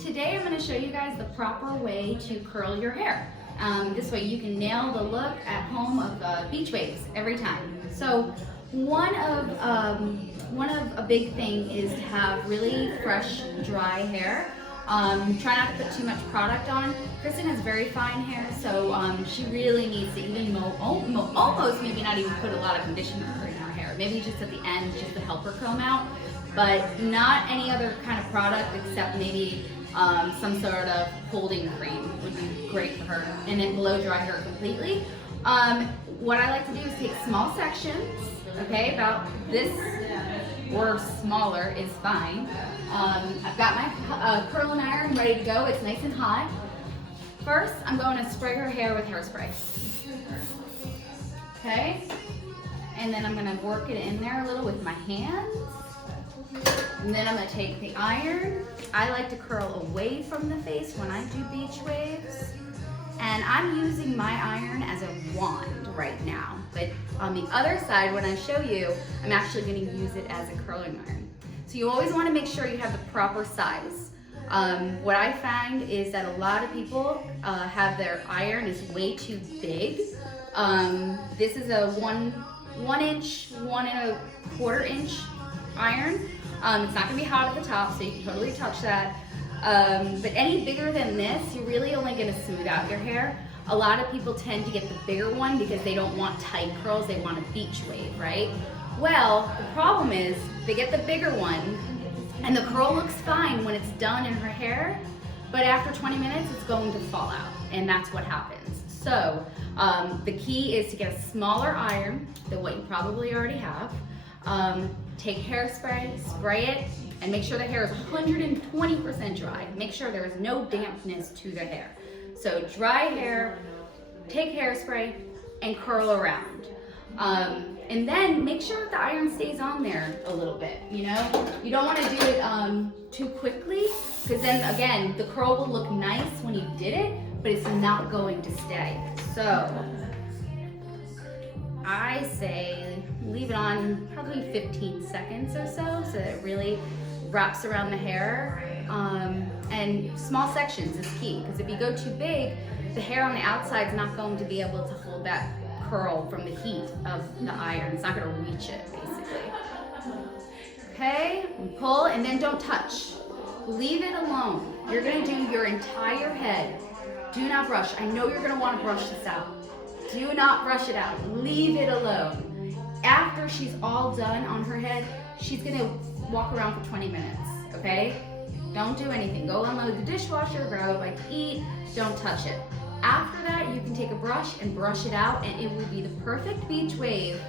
Today I'm going to show you guys the proper way to curl your hair. This way you can nail the look at home of beach waves every time. So one of a big thing is to have really fresh, dry hair. Try not to put too much product on. Kristen has very fine hair, so she really needs to even almost maybe not even put a lot of conditioner in her hair. Maybe just at the end, just to help her comb out, but not any other kind of product except maybe some sort of holding cream would be great for her, and then blow dry her completely. What I like to do is take small sections, okay, about this or smaller is fine. I've got my curling iron ready to go. It's nice and hot. First, I'm going to spray her hair with hairspray. Okay? And then I'm going to work it in there a little with my hands. And then I'm going to take the iron. I like to curl away from the face when I do beach waves. And I'm using my iron as a wand right now. But on the other side, when I show you, I'm actually going to use it as a curling iron. So you always want to make sure you have the proper size. What I find is that a lot of people have their iron is way too big. This is a 1 inch, 1¼ inch iron. It's not going to be hot at the top, so you can totally touch that. But any bigger than this, you're really only going to smooth out your hair. A lot of people tend to get the bigger one because they don't want tight curls, they want a beach wave, right? Well, the problem is they get the bigger one and the curl looks fine when it's done in her hair, but after 20 minutes it's going to fall out, and that's what happens. So the key is to get a smaller iron than what you probably already have. Take hairspray, spray it, and make sure the hair is 120% dry. Make sure there is no dampness to the hair. So dry hair, take hairspray, and curl around. And then make sure that the iron stays on there a little bit, you know? You don't want to do it too quickly, because then again, the curl will look nice when you did it, but it's not going to stay. So I say leave it on probably 15 seconds or so that it really wraps around the hair. And small sections is key, because if you go too big, the hair on the outside is not going to be able to hold that curl from the heat of the iron. It's not going to reach it, basically. Okay, and pull, and then don't touch. Leave it alone. You're going to do your entire head. Do not brush. I know you're going to want to brush this out. Do not brush it out. Leave it alone. After she's all done on her head, she's going to walk around for 20 minutes, okay? Don't do anything. Go unload the dishwasher, grab a bite to eat, don't touch it. After that, you can take a brush and brush it out, and it will be the perfect beach wave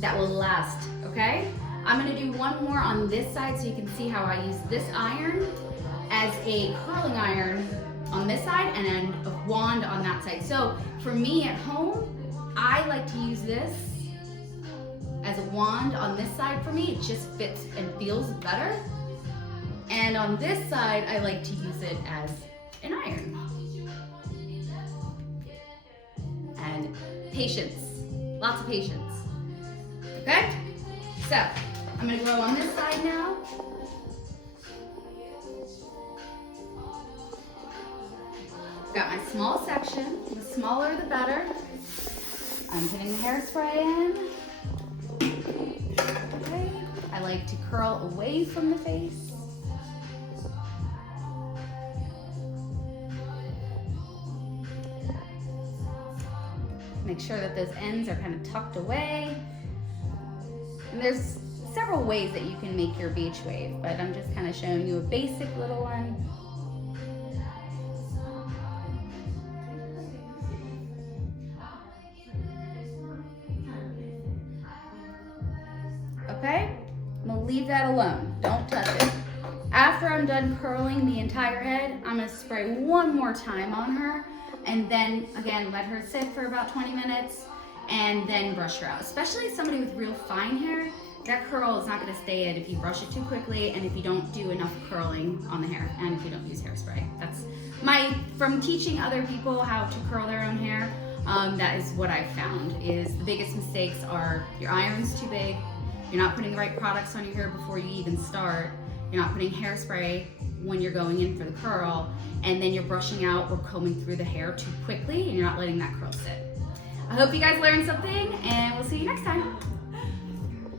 that will last, okay? I'm gonna do one more on this side so you can see how I use this iron as a curling iron on this side and then a wand on that side. So for me at home, I like to use this as a wand on this side. For me, it just fits and feels better. And on this side, I like to use it as an iron. And patience, lots of patience. Okay? So, I'm gonna go on this side now. Got my small section. The smaller the better. I'm putting the hairspray in. Okay. I like to curl away from the face. Make sure that those ends are kind of tucked away. And there's several ways that you can make your beach wave, but I'm just kind of showing you a basic little one. Okay, I'm gonna leave that alone. Don't touch it. After I'm done curling the entire head, I'm gonna spray one more time on her, and then again, let her sit for about 20 minutes, and then brush her out. Especially somebody with real fine hair, that curl is not gonna stay in if you brush it too quickly, and if you don't do enough curling on the hair, and if you don't use hairspray. That's from teaching other people how to curl their own hair, that is what I've found, is the biggest mistakes are your iron's too big, you're not putting the right products on your hair before you even start, you're not putting hairspray when you're going in for the curl, and then you're brushing out or combing through the hair too quickly and you're not letting that curl sit. I hope you guys learned something, and we'll see you next time.